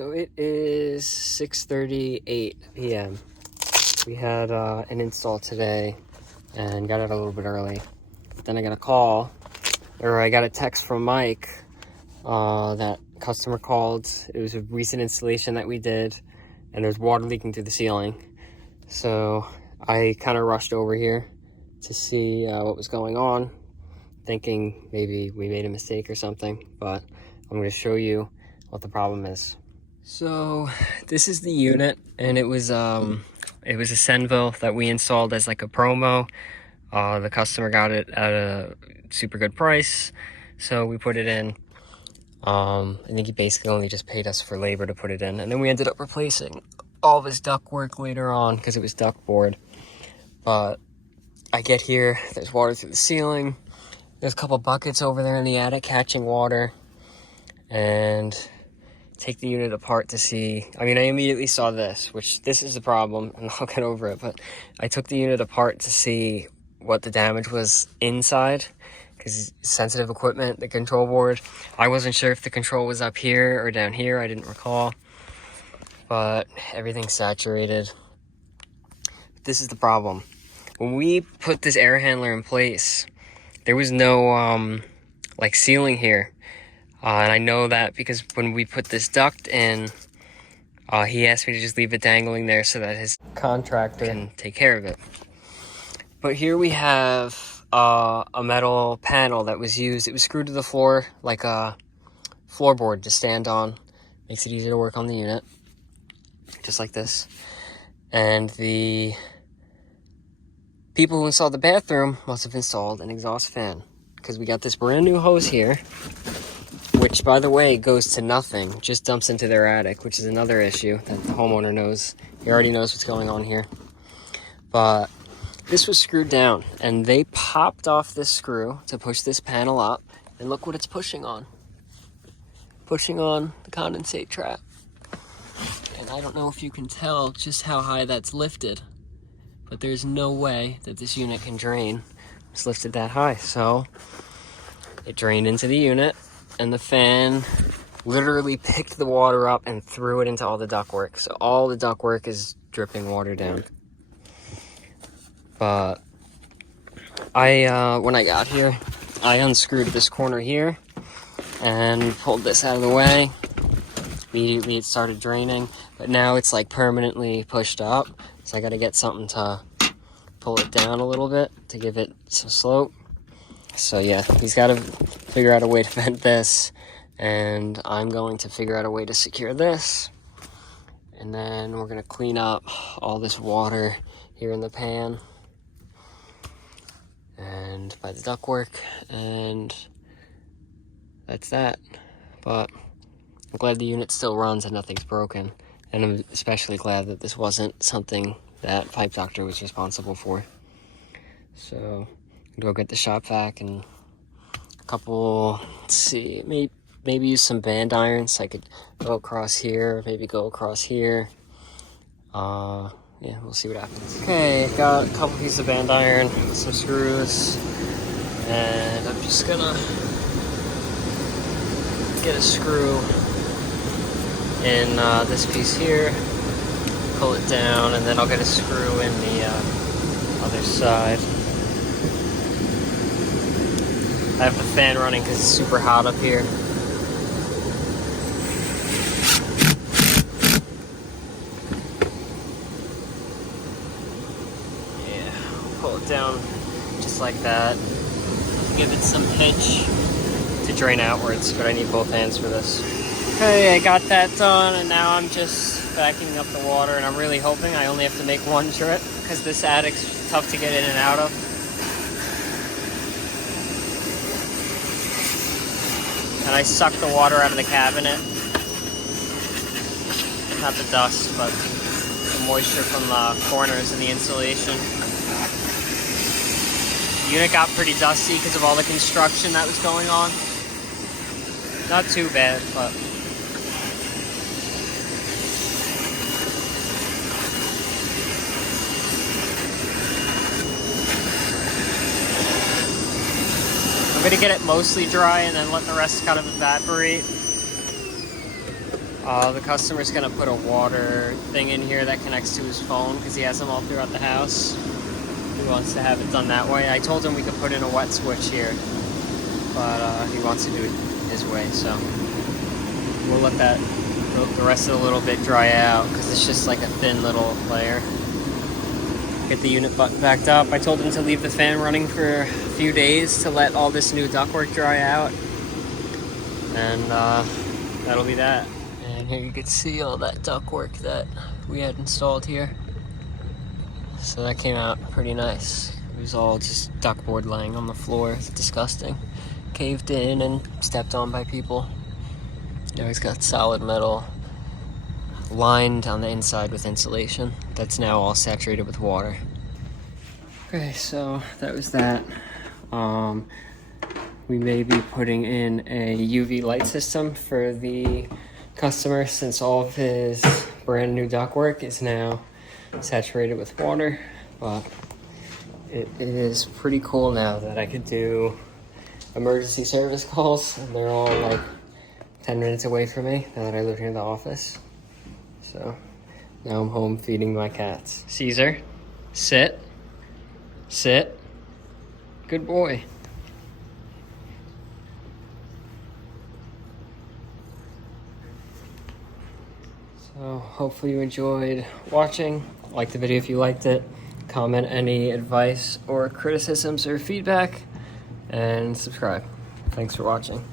So it is 6:38 p.m. We had an install today and got it a little bit early. Then I got a call, or I got a text from Mike that customer called. It was a recent installation that we did, and there's water leaking through the ceiling. So I kind of rushed over here to see what was going on, thinking maybe we made a mistake or something, but I'm going to show you what the problem is. So this is the unit, and it was a Senville that we installed as like a promo. The customer got it at a super good price, so we put it in. I think he basically only just paid us for labor to put it in, and then we ended up replacing all of his duct work later on because it was duct board. But I get here, there's water through the ceiling, there's a couple buckets over there in the attic catching water, and take the unit apart to see. I mean, I immediately saw this is the problem, and I'll get over it, but I took the unit apart to see what the damage was inside, because sensitive equipment, the control board, I wasn't sure if the control was up here or down here, I didn't recall, but everything's saturated. This is the problem. When we put this air handler in place, there was no like ceiling here. And I know that because when we put this duct in, he asked me to just leave it dangling there so that his contractor can take care of it. But here we have a metal panel that was used. It was screwed to the floor like a floorboard to stand on. Makes it easier to work on the unit, just like this. And the people who installed the bathroom must have installed an exhaust fan, because we got this brand new hose here, which, by the way, goes to nothing, just dumps into their attic, which is another issue that the homeowner knows. He already knows what's going on here. But this was screwed down, and they popped off this screw to push this panel up, and look what it's pushing on. Pushing on the condensate trap. And I don't know if you can tell just how high that's lifted, but there's no way that this unit can drain. It's lifted that high, so it drained into the unit. And the fan literally picked the water up and threw it into all the ductwork. So all the ductwork is dripping water down. But when I got here, I unscrewed this corner here and pulled this out of the way. Immediately it started draining, but now it's like permanently pushed up. So I got to get something to pull it down a little bit to give it some slope. So yeah, he's got to figure out a way to vent this, and I'm going to figure out a way to secure this, and then we're going to clean up all this water here in the pan and by the ductwork, and that's that. But I'm glad the unit still runs and nothing's broken, and I'm especially glad that this wasn't something that Pipe Doctor was responsible for. So go get the shop vac and a couple, let's see, maybe use some band irons. I could go across here, maybe go across here. Yeah, we'll see what happens. Okay, got a couple pieces of band iron, some screws, and I'm just gonna get a screw in this piece here, pull it down, and then I'll get a screw in the other side. I have the fan running because it's super hot up here. Yeah, pull it down just like that. Give it some pitch to drain outwards, but I need both hands for this. Okay, I got that done, and now I'm just backing up the water, and I'm really hoping I only have to make one trip because this attic's tough to get in and out of. And I sucked the water out of the cabinet. Not the dust, but the moisture from the corners and the insulation. The unit got pretty dusty because of all the construction that was going on. Not too bad, but I'm gonna get it mostly dry and then let the rest kind of evaporate. The customer's gonna put a water thing in here that connects to his phone because he has them all throughout the house. He wants to have it done that way. I told him we could put in a wet switch here, but he wants to do it his way, so we'll let that the rest of the little bit dry out because it's just like a thin little layer. Get the unit button backed up. I told him to leave the fan running for a few days to let all this new ductwork dry out, and that'll be that. And here you can see all that ductwork that we had installed here. So that came out pretty nice. It was all just ductboard laying on the floor. It's disgusting. Caved in and stepped on by people. Now he's got solid metal lined on the inside with insulation. That's now all saturated with water. Okay, so that was that. We may be putting in a UV light system for the customer since all of his brand new ductwork is now saturated with water, but it is pretty cool now that I could do emergency service calls, and they're all like 10 minutes away from me now that I live near the office. So now I'm home feeding my cats. Caesar, sit, sit, good boy. So hopefully you enjoyed watching. Like the video if you liked it. Comment any advice or criticisms or feedback, and subscribe. Thanks for watching.